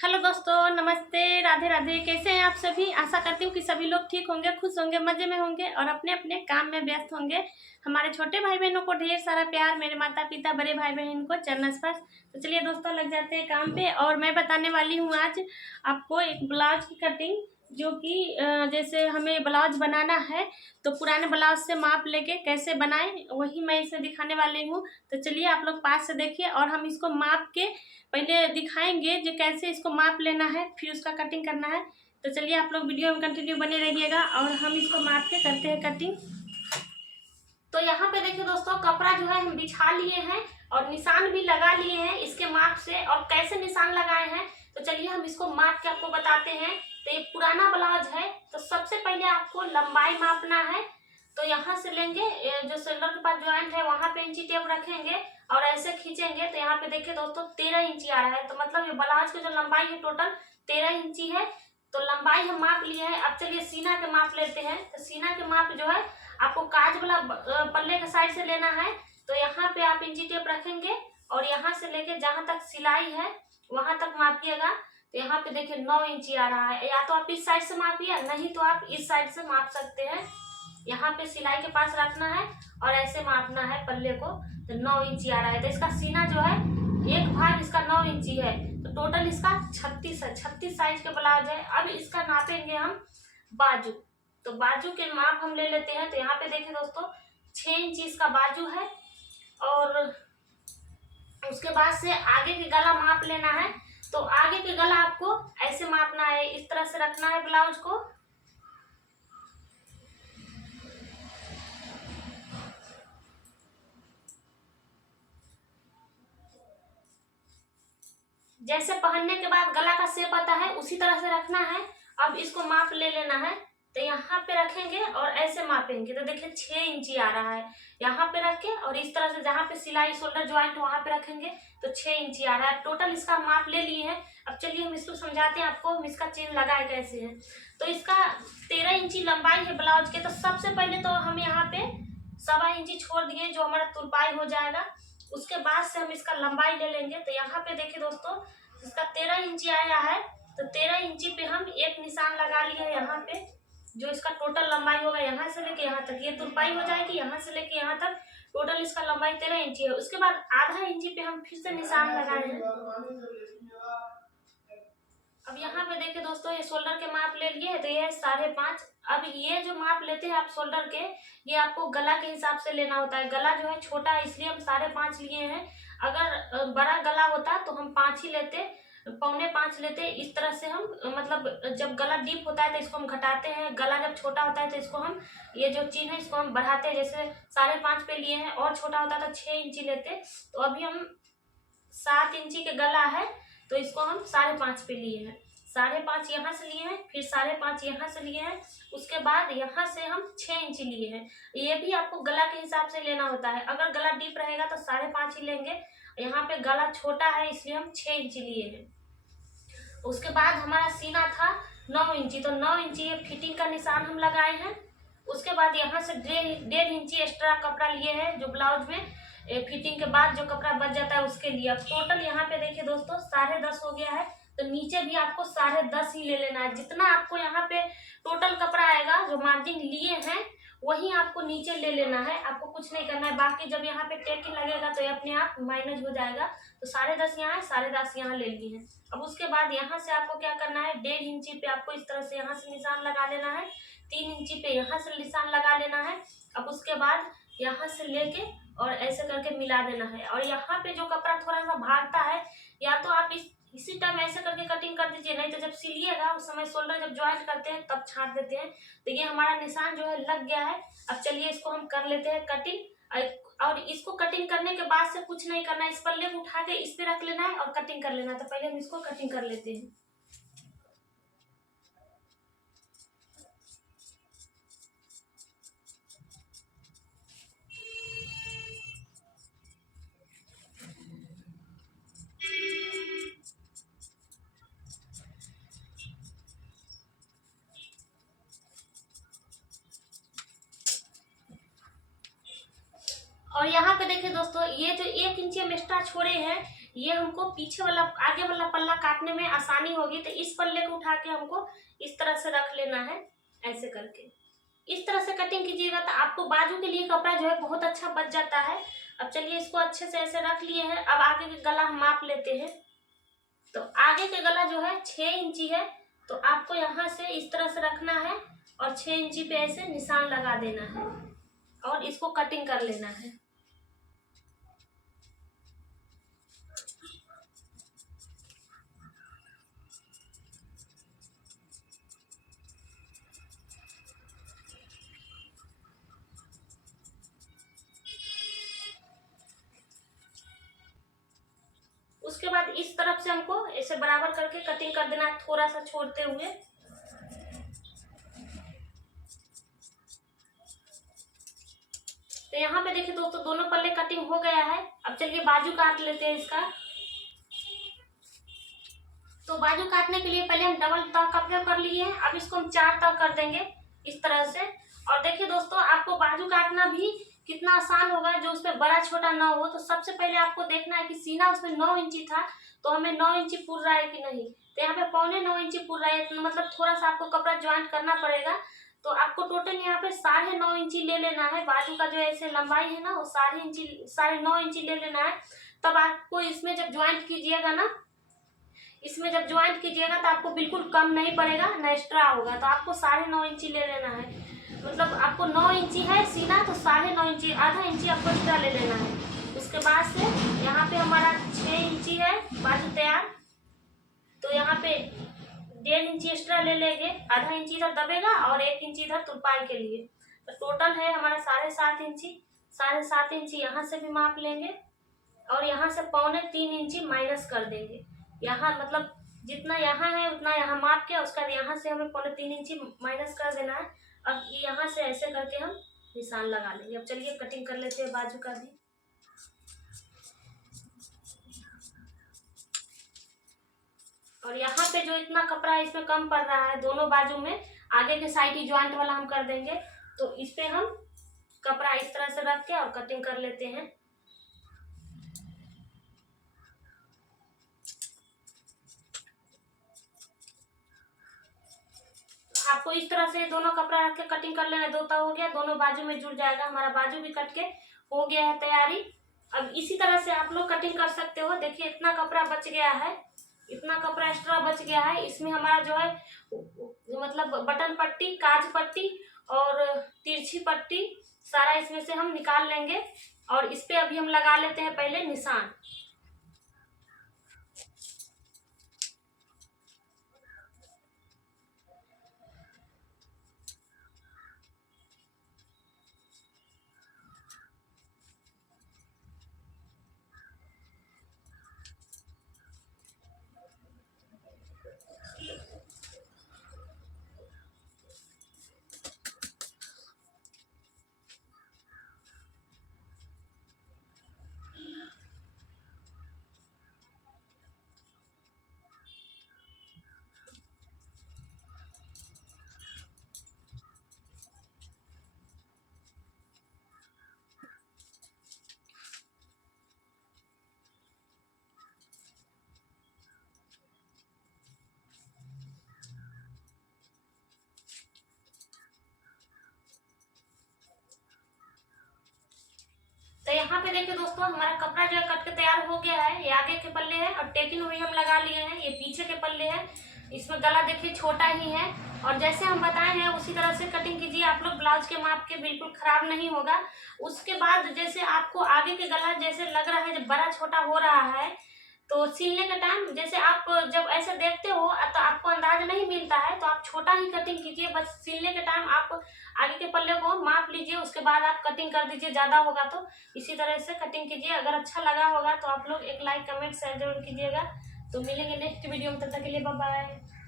Hello दोस्तों, नमस्ते, राधे राधे। कैसे हैं आप सभी? आशा करती हूँ कि सभी लोग ठीक होंगे, खुश होंगे, मजे में होंगे और अपने अपने काम में व्यस्त होंगे। हमारे छोटे भाई बहनों को ढेर सारा प्यार, मेरे माता पिता, बड़े भाई बहन को चरण स्पर्श। तो चलिए दोस्तों, लग जाते हैं काम पे। और मैं बताने वाली हूँ आज आपको एक ब्लाउज की कटिंग, जो कि जैसे हमें ब्लाउज बनाना है तो पुराने ब्लाउज से माप लेके कैसे बनाएं, वही मैं इसे दिखाने वाली हूँ। तो चलिए आप लोग पास से देखिए और हम इसको माप के पहले दिखाएंगे जो कैसे इसको माप लेना है, फिर उसका कटिंग करना है। तो चलिए आप लोग वीडियो में कंटिन्यू बने रहिएगा और हम इसको माप के करते हैं कटिंग। तो यहाँ पे देखिए दोस्तों, कपड़ा जो है हम बिछा लिए हैं और निशान भी लगा लिए हैं इसके माप से। और कैसे निशान लगाए हैं तो चलिए हम इसको माप के आपको बताते हैं। तो ये पुराना ब्लाउज है, तो सबसे पहले आपको लंबाई मापना है। तो यहाँ से लेंगे, जो शोल्डर के पास ज्वाइंट है वहां पे इंची टेप रखेंगे और ऐसे खींचेंगे। तो यहाँ पे देखिए दोस्तों 13 इंची आ रहा है। तो मतलब ये ब्लाउज की जो लंबाई है टोटल 13 इंची है। तो लंबाई हम माप लिए हैं। अब चलिए सीना के माप लेते हैं। तो सीना के माप जो है आपको काज वाला पल्ले के साइड से लेना है। तो यहाँ पे आप इंची टेप रखेंगे और यहाँ से लेके जहां तक सिलाई है वहां तक मापिएगा। तो यहाँ पे देखिए 9 इंची आ रहा है। या तो आप इस साइड से मापिए, नहीं तो आप इस साइड से माप सकते हैं। यहाँ पे सिलाई के पास रखना है और ऐसे मापना है पल्ले को। तो 9 इंची आ रहा है। तो इसका सीना जो है एक भाग इसका 9 इंची है। तो टोटल इसका 36 है। 36 साइज के ब्लाउज है। अब इसका नापेंगे हम बाजू। तो बाजू के माप हम ले लेते हैं। तो यहाँ पे देखिए दोस्तों 6 इंची इसका बाजू है। और उसके बाद से आगे के गला माप लेना है। तो आगे के गला आपको ऐसे मापना है, इस तरह से रखना है ब्लाउज को। जैसे पहनने के बाद गला का शेप आता है उसी तरह से रखना है। अब इसको माप ले लेना है। तो यहाँ पे रखेंगे और ऐसे मापेंगे। तो देखिए 6 इंची आ रहा है। यहाँ पे रख के और इस तरह से जहाँ पे सिलाई शोल्डर ज्वाइंट वहां पे रखेंगे तो 6 इंची आ रहा है। टोटल इसका माप ले लिए हैं। अब चलिए हम इसको समझाते हैं आपको, हम इसका चेन लगाए कैसे है। तो इसका 13 इंची लंबाई है ब्लाउज के। तो सबसे पहले तो हम यहाँ पे 1.25 इंची छोड़ दिए, जो हमारा तुरपाई हो जाएगा। उसके बाद से हम इसका लंबाई ले लेंगे। तो यहाँ पे देखिए दोस्तों, इसका 13 इंची आया है। तो 13 इंची पे हम एक निशान लगा लिए है यहाँ पे, जो इसका टोटल लंबाई होगा यहाँ से लेके यहाँ तक। ये तुरपाई हो जाएगी, यहाँ से लेके यहाँ तक टोटल इसका लंबाई 13 इंची है। उसके बाद आधा इंची पे हम फिर से निशान लगाए हैं। अब यहाँ पे देखिए दोस्तों, ये शोल्डर के माप ले लिए तो ये है 5.5। अब ये जो माप लेते हैं आप शोल्डर के, ये आपको गला के हिसाब से लेना होता है। गला जो है छोटा है इसलिए हम 5.5 लिए हैं। अगर बड़ा गला होता तो हम 5 ही लेते, 4.25 लेते। इस तरह से हम मतलब जब गला डीप होता है तो इसको हम घटाते हैं, गला जब छोटा होता है तो इसको हम ये जो चीन है इसको हम बढ़ाते हैं। जैसे 5.5 पे लिए हैं और छोटा होता तो 6 इंची लेते। तो अभी हम 7 इंची के गला है तो इसको हम 5.5 पे लिए हैं। 5.5 यहाँ से लिए हैं, फिर 5.5 यहाँ से लिए हैं। उसके बाद यहाँ से हम 6 इंची लिए हैं। ये भी आपको गला के हिसाब से लेना होता है। अगर गला डीप रहेगा तो 5.5 ही लेंगे। यहाँ पे गला छोटा है इसलिए हम 6 इंची लिए हैं। उसके बाद हमारा सीना था 9 इंची। तो 9 इंची ये फिटिंग का निशान हम लगाए हैं। उसके बाद यहाँ से 1.5 इंची एक्स्ट्रा कपड़ा लिए हैं, जो ब्लाउज में फिटिंग के बाद जो कपड़ा बच जाता है उसके लिए। अब टोटल यहाँ पे देखिए दोस्तों 10.5 हो गया है। तो नीचे भी आपको 10.5 ही ले लेना है। जितना आपको यहाँ पे टोटल कपड़ा आएगा, जो मार्जिन लिए हैं वही आपको नीचे ले लेना है। आपको कुछ नहीं करना है। बाकी जब यहाँ पे टेकिंग लगेगा तो ये अपने आप माइनस हो जाएगा। तो 10.5 यहाँ है, 10.5 यहाँ ले लिए हैं। अब उसके बाद यहाँ से आपको क्या करना है, 1.5 इंची पे आपको इस तरह से यहाँ से निशान लगा लेना है। 3 इंची पे यहाँ से निशान लगा लेना है। अब उसके बाद यहाँ से लेके और ऐसे करके मिला देना है। और यहाँ पे जो कपड़ा थोड़ा सा भागता है, या तो आप इसी टाइम ऐसे करके कटिंग कर दीजिए, नहीं तो जब सिलिएगा उस समय शोल्डर जब ज्वाइंट करते हैं तब छाट देते हैं। तो ये हमारा निशान जो है लग गया है। अब चलिए इसको हम कर लेते हैं कटिंग। और इसको कटिंग करने के बाद से कुछ नहीं करना है, इस पल्ले को उठा के इस पे रख लेना है और कटिंग कर लेना है। तो पहले हम इसको कटिंग कर लेते हैं। और यहाँ पे देखिए दोस्तों, ये जो 1 इंची हम एक्स्ट्रा छोड़े हैं, ये हमको पीछे वाला आगे वाला पल्ला काटने में आसानी होगी। तो इस पल्ले को उठा के हमको इस तरह से रख लेना है, ऐसे करके इस तरह से कटिंग कीजिएगा तो आपको बाजू के लिए कपड़ा जो है बहुत अच्छा बच जाता है। अब चलिए इसको अच्छे से ऐसे रख लिए हैं। अब आगे के गला हम माप लेते हैं। तो आगे के गला जो है 6 इंची है, तो आपको यहाँ से इस तरह से रखना है और 6 इंची पे ऐसे निशान लगा देना है और इसको कटिंग कर लेना है। उसके बाद इस तरफ से हमको ऐसे बराबर करके कटिंग कर देना है, थोड़ा सा छोड़ते हुए। तो यहाँ पे देखिए दोस्तों दोनों पल्ले कटिंग हो गया है। अब चलिए बाजू काट लेते हैं इसका। तो बाजू काटने के लिए पहले हम डबल तह कपड़ा कर लिए हैं, अब इसको हम 4 तह कर देंगे इस तरह से। और देखिए दोस्तों आपको बाजू काटना भी कितना आसान होगा जो उसमें बड़ा छोटा ना हो। तो सबसे पहले आपको देखना है कि सीना उसमें 9 इंची था, तो हमें 9 इंची पूर रहा है कि नहीं। तो यहाँ पे 9.25 इंची पूर रहा है, तो मतलब थोड़ा सा आपको कपड़ा ज्वाइंट करना पड़ेगा। तो आपको टोटल यहाँ पे 9.5 इंची ले लेना है। बाजू का जो ऐसे लंबाई है ना वो 9.5 इंची ले लेना है। तब आपको इसमें जब ज्वाइंट कीजिएगा ना, इसमें जब ज्वाइंट कीजिएगा तो आपको बिल्कुल कम नहीं पड़ेगा ना एक्स्ट्रा होगा। तो आपको 9.5 इंची ले लेना है। मतलब आपको 9 इंची है सीना, तो 9.5 इंची, आधा इंची आपको एक्स्ट्रा ले लेना है। उसके बाद से यहाँ पे हमारा 6 इंची है बाजू तैयार, तो यहाँ पे 1.5 इंची एक्स्ट्रा ले लेंगे। आधा इंची इधर दबेगा और 1 इंची इधर तुरपाई के लिए। तो टोटल है हमारा 7.5 इंची। 7.5 इंची यहाँ से भी माप लेंगे और यहाँ से 3.25 इंची माइनस कर देंगे। यहाँ मतलब जितना यहाँ है उतना यहाँ माप के, उसका यहाँ से हमें 3.25 इंची माइनस कर देना है। अब यहाँ से ऐसे करके हम निशान लगा लेंगे। अब चलिए कटिंग कर लेते हैं बाजू का भी। और यहाँ पे जो इतना कपड़ा है इसमें कम पड़ रहा है दोनों बाजू में, आगे के साइड ही ज्वाइंट वाला हम कर देंगे। तो इस पे हम कपड़ा इस तरह से रख के और कटिंग कर लेते हैं। आपको इस तरह से दोनों कपड़ा रख के कटिंग कर लेना। 2 हो गया, दोनों बाजू में जुड़ जाएगा। हमारा बाजू भी कट के हो गया है तैयारी। अब इसी तरह से आप लोग कटिंग कर सकते हो। देखिए इतना कपड़ा बच गया है, इतना कपड़ा एक्स्ट्रा बच गया है। इसमें हमारा जो है मतलब बटन पट्टी, काज पट्टी और तिरछी पट्टी सारा इसमें से हम निकाल लेंगे। और इस पे अभी हम लगा लेते हैं पहले निशान। तो यहाँ पे देखिए दोस्तों हमारा कपड़ा जो है कट के तैयार हो गया है। ये आगे के पल्ले हैं और टेकिंग हुई हम लगा लिए हैं। ये पीछे के पल्ले हैं। इसमें गला देखिए छोटा ही है और जैसे हम बताए हैं उसी तरह से कटिंग कीजिए आप लोग। ब्लाउज के माप के बिल्कुल खराब नहीं होगा। उसके बाद जैसे आपको आगे के गला जैसे लग रहा है जब बड़ा छोटा हो रहा है, तो सिलने के टाइम जैसे आप जब ऐसे देखते हो तो आपको अंदाज नहीं मिलता है, तो आप छोटा ही कटिंग कीजिए। बस सिलने के टाइम आप आगे के पल्ले को माप लीजिए, उसके बाद आप कटिंग कर दीजिए। ज़्यादा होगा तो इसी तरह से कटिंग कीजिए। अगर अच्छा लगा होगा तो आप लोग एक लाइक कमेंट शेयर जरूर कीजिएगा। तो मिलेंगे नेक्स्ट वीडियो में, तब तक के लिए बाय बाय।